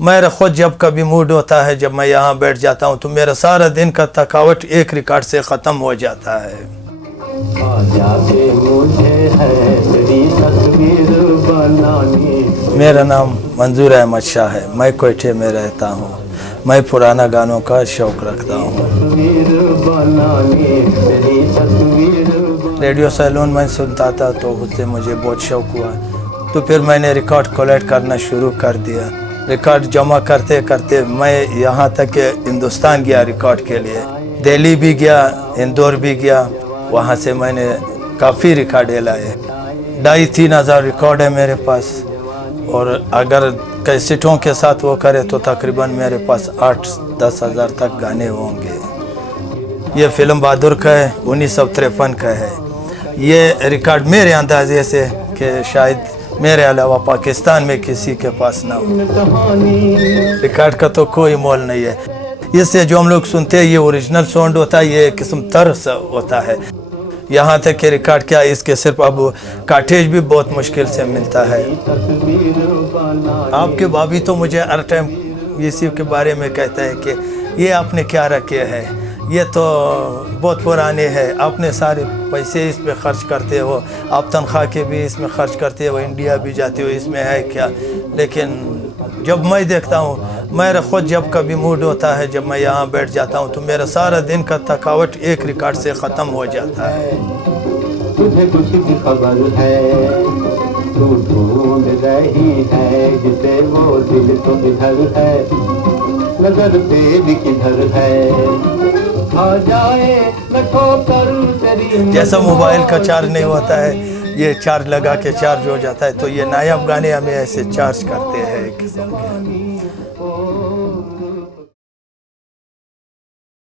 मेरा खुद जब कभी मूड होता है, जब मैं यहाँ बैठ जाता हूँ तो मेरा सारा दिन का थकावट एक रिकॉर्ड से ख़त्म हो जाता है। मेरा नाम मंजूर अहमद शाह है। मैं कोयठे में रहता हूँ। मैं पुराना गानों का शौक़ रखता हूँ। रेडियो सैलून में सुनता था तो उससे मुझे बहुत शौक़ हुआ, तो फिर मैंने रिकॉर्ड कलेक्ट करना शुरू कर दिया। रिकॉर्ड जमा करते करते मैं यहाँ तक कि हिंदुस्तान गया रिकॉर्ड के लिए। दिल्ली भी गया, इंदौर भी गया। वहाँ से मैंने काफ़ी रिकॉर्ड लाए। 2,5-3 हज़ार रिकॉर्ड है मेरे पास, और अगर कैसेटों के साथ वो करे तो तकरीबन मेरे पास 8-10 हज़ार तक गाने होंगे। ये फिल्म बहादुर का है, 1953 का है। ये रिकॉर्ड मेरे अंदाजे से कि शायद मेरे अलावा पाकिस्तान में किसी के पास ना हो। रिकॉर्ड का तो कोई मोल नहीं है। इससे जो हम लोग सुनते हैं ये ओरिजिनल साउंड होता है, ये किस्म तर्स होता है। यहाँ तक कि रिकॉर्ड क्या, इसके सिर्फ अब कार्टेज भी बहुत मुश्किल से मिलता है। आपके भाभी तो मुझे हर टाइम इसी के बारे में कहता है कि ये आपने क्या रखे है, ये तो बहुत पुराने हैं, आपने सारे पैसे इस पे खर्च करते हो, आप तनख्वाह के भी इसमें खर्च करते हो, इंडिया भी जाते हो, इसमें है क्या। लेकिन जब मैं देखता हूँ, मेरा खुद जब कभी मूड होता है, जब मैं यहाँ बैठ जाता हूँ तो मेरा सारा दिन का थकावट एक रिकॉर्ड से ख़त्म हो जाता है। तुझे कुछ भी खबर है, तू ढूंढ रही है जिसे, वो दिल तो इधर है, नजर तेरी किधर है। आ जाए न ठोकर तेरी। जैसा मोबाइल का चार्ज नहीं होता है, ये चार्ज लगा के चार्ज हो जाता है, तो ये नायाब गाने हमें ऐसे चार्ज करते हैं एक किस्म के।